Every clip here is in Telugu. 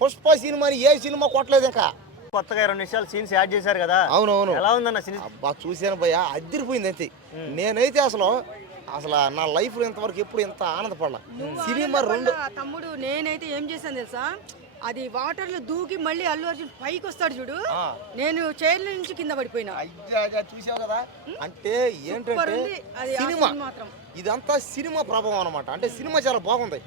పుష్ప సినిమాని ఏ సినిమా కొట్టలేదు ఇంకా. కొత్తగా 2 నిమిషాలు సీన్స్ యాడ్ చేశారు కదా. అవునవును. ఎలా ఉందన్న సినిమా? అబ్బా చూశాను భయ్య, అదిరిపోయింది అంతే. నేనైతే అసలు నా లైఫ్ లో ఇంతవరకు ఎప్పుడు ఇంత ఆనందపడలా. సినిమా తమ్ముడు నేనైతే ఏం చేశాను తెలుసా, అది వాటర్ లో దూకి మళ్ళీ అల్లు అర్జున్ పైకి వస్తాడు చూడు, నేను చైర్ల నుంచి కింద పడిపోయినా. చూసావు కదా, అంటే ఏంటంటే సినిమా ఇదంతా సినిమా ప్రభావం అనమాట. అంటే సినిమా చాలా బాగుంది,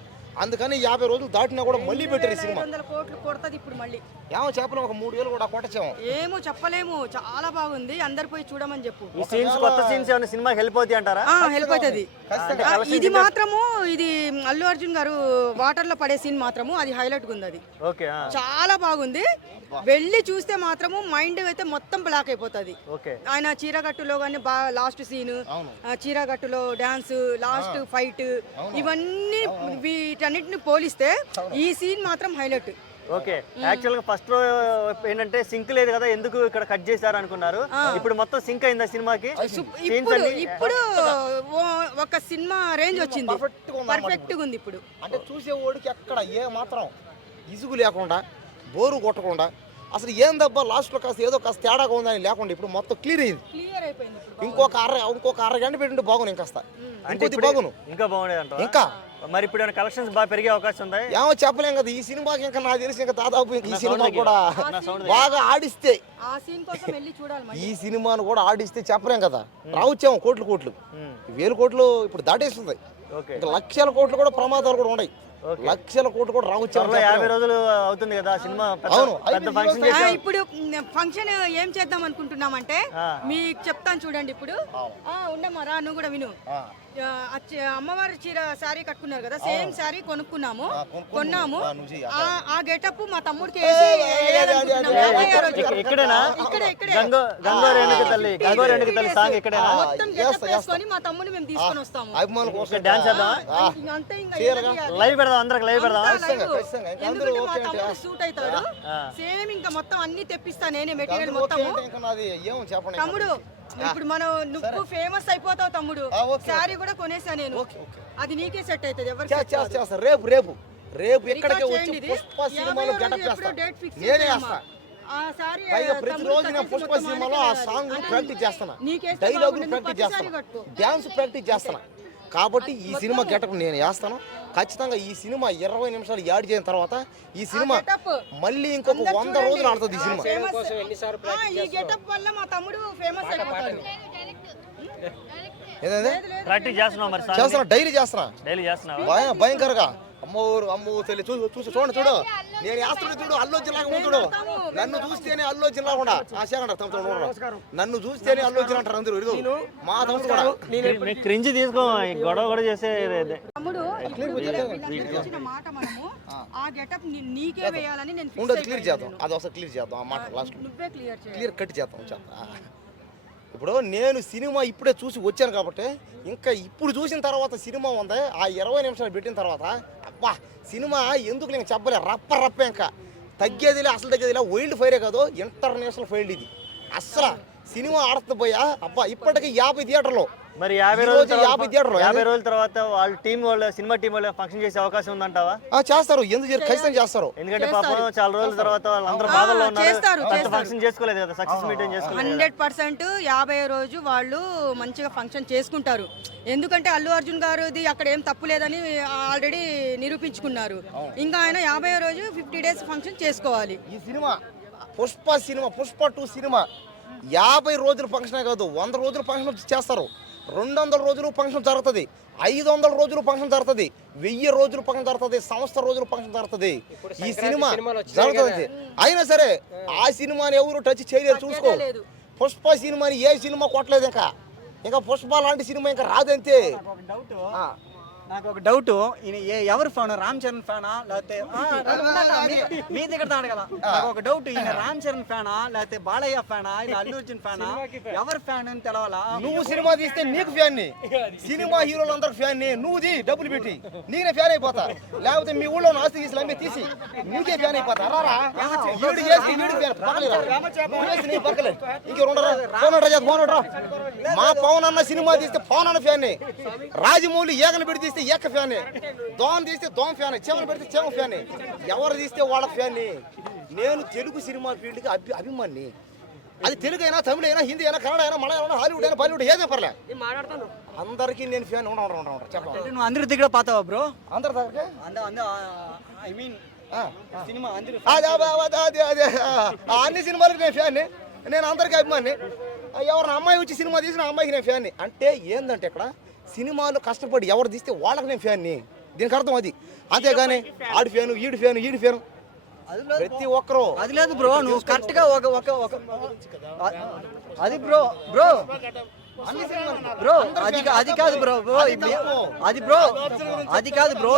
అందుకని 50 రోజులు దాటినా కూడా మళ్ళీ పెట్టారు ఈ సినిమా. 500 కోట్లు కొడతది ఇప్పుడు మళ్ళీ. ఏమో చెప్పలేము, ఒక 3,000 కూడా కొట్టచ్చాము. ఏమో చెప్పలేము, చాలా బాగుంది, అందరు పోయి చూడమని చెప్పు. ఈ సీన్స్ కొత్త సీన్స్ ఏమైనా సినిమాకి హెల్ప్ అవుతాయి అంటారా? హెల్ప్ అవుతుంది. ఇది మాత్రము, ఇది అల్లు అర్జున్ గారు వాటర్ లో పడే సీన్ మాత్రము అది హైలైట్ ఉంది. అది చాలా బాగుంది, వెళ్ళి చూస్తే మాత్రము మైండ్ అయితే మొత్తం బ్లాక్ అయిపోతుంది. ఆయన చీరగట్టులో కానీ లాస్ట్ సీన్, చీరగట్టులో డాన్స్, లాస్ట్ ఫైట్, ఇవన్నీ వీటన్నిటిని పోలిస్తే ఈ సీన్ మాత్రం హైలైట్. ఓకే, యాక్చువల్ గా ఫస్ట్ రో ఏంటంటే సింక్ లేదు కదా, ఎందుకు ఇక్కడ కట్ చేశారు అనుకున్నారు. ఇప్పుడు మొత్తం సింక్ అయిందా సినిమాకి? ఇప్పుడు ఒక సినిమా రేంజ్ వచ్చింది, పర్ఫెక్ట్ గా ఉంది ఇప్పుడు. అంటే చూసే ఓడికి ఎక్కడ ఏ మాత్రం ఇసుగు లేకుండా, బోరు కొట్టకుండా, అసలు ఏందబ్బా లాస్ట్ లో కాస్త ఏదో కాస్త తేడాగా ఉందని లేకుండా ఇప్పుడు మొత్తం క్లియర్ అయిపోయింది. ఇంకొక అరగంట పెట్టి బాగుంది, ఇంకాస్త బాగును, ఇంకా బాగుండేది అంట. ఇంకా మరి ఇప్పుడు కలెక్షన్స్ బాగా పెరిగే అవకాశం ఉంది. ఏమో చెప్పలేం కదా, ఈ సినిమాకి ఇంకా నాకు తెలిసి ఇంకా దాదాపు ఈ సినిమా కూడా బాగా ఆడిస్తే, ఈ సినిమాను కూడా ఆడిస్తే చెప్పలేం కదా, రావచ్చేమో కోట్లు 1000 కోట్లు ఇప్పుడు దాటేస్తుంది. ఇంకా లక్షల కోట్లు కూడా ప్రమాదాలు కూడా ఉన్నాయి, లక్షల కోట్లు కూడా రావచ్చు. 50 రోజులు అవుతుంది కదా సినిమా. ఇప్పుడు ఫంక్షన్ ఏం చేద్దాం అనుకుంటున్నామంటే మీకు చెప్తాను చూడండి. ఇప్పుడు ఉండమ్మా, రా నువ్వు కూడా విను. అమ్మవారి చీర శారీ కట్టుకున్నారు కదా, సేమ్ శారీ కొన్నాము. ఆ గెటప్ మా తమ్ముడికి మొత్తం మా తమ్ముడిని మేము తీసుకొని వస్తాము. సూట్ అవుతాడు సేమ్, ఇంకా మొత్తం అన్ని తెప్పిస్తా నేనే, మెటీరియల్ మొత్తం. తమ్ముడు ఇప్పుడు మనం నువ్వు ఫేమస్ అయిపోతావు తమ్ముడు, శారీ కూడా కొనేసా నేను, అది నీకే సెట్ అవుతుంది. ఎవరు రేపు ఎక్కడికి వచ్చి పుష్ప సినిమాలో గెటప్ చేస్తా నేనే చేస్తా. ప్రతిరోజు నేను పుష్ప సినిమాలో ఆ సాంగ్ ప్రాక్టీస్ చేస్తాను, డైలాగ్ ప్రాక్టీస్ చేస్తాను, డాన్స్ ప్రాక్టీస్ చేస్తాను. కాబట్టి ఈ సినిమా గెటప్ నేను వేస్తాను ఖచ్చితంగా. ఈ సినిమా 20 నిమిషాలు యాడ్ చేసిన తర్వాత ఈ సినిమా మళ్ళీ ఇంకొక 100 రోజులు ఆడుతుంది. ఈ సినిమా చేస్తున్నా, డైలీ చేస్తున్నా భయంకరంగా. అమ్మో తెలి చూడు నేను వేస్తున్నా చూడు, అల్లు జిల్లాగా చూడు. నన్ను చూస్తేనే అల్లు జిల్లా కూడా నన్ను చూస్తేనే అల్లు జిల్లా అంటారు అందరూ. మా క్రింజ్ తీసుకో, గొడవ కూడా చేసే క్లియర్ చేద్దాం, అది ఒకసారి క్లియర్ చేద్దాం. ఆ మాట లాస్ట్ క్లియర్ కట్ చేద్దాం. ఇప్పుడు నేను సినిమా ఇప్పుడే చూసి వచ్చాను కాబట్టి, ఇంకా ఇప్పుడు చూసిన తర్వాత సినిమా ఉంది ఆ 20 నిమిషాలు పెట్టిన తర్వాత అబ్బా సినిమా ఎందుకు నేను చెప్పలే, రప్ప ఇంకా తగ్గేదిలే, అసలు తగ్గేదిలే. వైల్డ్ ఫైరే కాదు, ఇంటర్నేషనల్ ఫైల్డ్ ఇది. అసలు సినిమా ఆడుతూ పోయా అబ్బా ఇప్పటికీ 50 థియేటర్లో. మరి 50 రోజుల తర్వాత వాళ్ళ టీం వాళ్ళ సినిమా టీం వాళ్ళు ఫంక్షన్ చేసే అవకాశం ఉందంటావా? చేస్తారు, ఎందుకు ఖచ్చితంగా చేస్తారు. ఎందుకంటే పాపం చాలా రోజుల తర్వాత వాళ్ళందరూ బాధల్లో ఉన్నారు, ఫంక్షన్ చేసుకోలేదు కదా, సక్సెస్ మీటింగ్ చేసుకోలేదు. 100% 50 రోజు వాళ్ళు మంచిగా ఫంక్షన్ చేసుకుంటారు. ఎందుకంటే అల్లు అర్జున్ గారుది అక్కడ ఏం తప్పు లేదని ఆల్రెడీ నిరూపించుకున్నారు. ఇంకా ఆయన 50 రోజు 50 డేస్ ఫంక్షన్ చేసుకోవాలి. ఈ సినిమా పుష్ప 2 సినిమా 50 రోజుల ఫంక్షన్ కాదు, 100 రోజుల ఫంక్షన్ చేస్తారు. 200 రోజులు ఫంక్షన్ జరుగుతుంది, 500 రోజులు ఫంక్షన్ జరుగుతుంది, 1000 రోజులు ఫంక్షన్ జరుగుతుంది, సంవత్సర రోజులు ఫంక్షన్ జరుగుతుంది. ఈ సినిమా జరుగుతుంది. అయినా సరే ఆ సినిమాని ఎవరు టచ్ చేయలేరు. చూసుకో, పుష్ప సినిమాని ఏ సినిమా కొట్టలేదు. ఇంకా పుష్ప లాంటి సినిమా ఇంకా రాదంతే. నాకు ఒక డౌట్, ఎవరు ఫ్యాన్, రామ్ చరణ్ ఫ్యానా లేకపోతే మీ దగ్గర తాడు కదా? నాకు ఒక డౌట్, ఈయన రామ్ చరణ్ ఫ్యానా లేకపోతే బాలయ్య ఫ్యానా, అల్లు అర్జున్ ఫ్యానా, ఎవరు ఫ్యాన్ అని తెలవాలా? నువ్వు సినిమా తీస్తే నీకు ఫ్యాన్ ని, సినిమా హీరోలందరికి ఫ్యాన్ ని, నువ్వు నువ్వు పెట్టి నేనే ఫ్యాన్ అయిపోతా. లేకపోతే మీ ఊళ్ళో ఆస్తి గీసులు అమ్మే తీసి నీకే ఫ్యాన్ అయిపోతా. మా పవన్ అన్న సినిమా తీస్తే పవన్ అన్న ఫ్యాన్ ని, రాజమౌళి ఏగలు పెట్టి తీస్తే తీస్తే ఏక ఫ్యానే, దోమ తీస్తే దోమ ఫ్యానే, చెమలు పెడితే చెమ ఫ్యానే, ఎవరు తీస్తే వాళ్ళ ఫ్యాన్ని. నేను తెలుగు సినిమా ఫీల్డ్కి అభిమాని. అది తెలుగు అయినా, తమిళ అయినా, హిందీ అయినా, కన్నడ అయినా, మలయాళం అయినా, హాలీవుడ్ అయినా, బాలీవుడ్ ఏదే పర్లే, అందరికీ నేను ఫ్యాన్. చెప్పండి, నువ్వు అందరి దగ్గర పాతావా బ్రో? అందరి దగ్గర ఐ మీన్ సినిమా అందరూ అదే అన్ని సినిమాలకి నేను ఫ్యాన్ని. నేను అందరికీ అభిమాని. ఎవరిని అమ్మాయి వచ్చి సినిమా తీసిన అమ్మాయికి నేను ఫ్యాన్ని. అంటే ఏంటంటే ఇక్కడ సినిమాలు కష్టపడి ఎవరు తీస్తే వాళ్ళకి నేను ఫ్యాన్ని. దీనికి అర్థం అది. అంతేగాని ఆడి ఫ్యాను, ఈడి ఫ్యాను, ఈడి ఫ్యాను ప్రతి ఒక్కరు అది లేదు బ్రో. నువ్వు కరెక్ట్ గా ఒక అది బ్రో బ్రో బ్రో అది కాదు బ్రో. అది బ్రో అది కాదు బ్రో.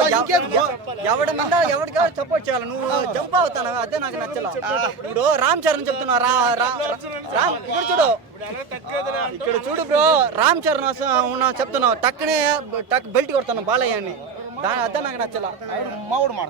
ఎవడి మీద ఎవరికి సపోర్ట్ చేయాలి, నువ్వు జంప్ అవుతాను. అదే నాకు నచ్చలా. ఇప్పుడు రామ్ చరణ్ చెప్తున్నా, ఇక్కడ చూడు బ్రో, రామ్ చరణ్ ఉన్నా చెప్తున్నావు, టక్కునే బెల్ట్ కొడుతున్నావు బాలయ్య అని. అదే నాకు నచ్చలా. మావుడు మాట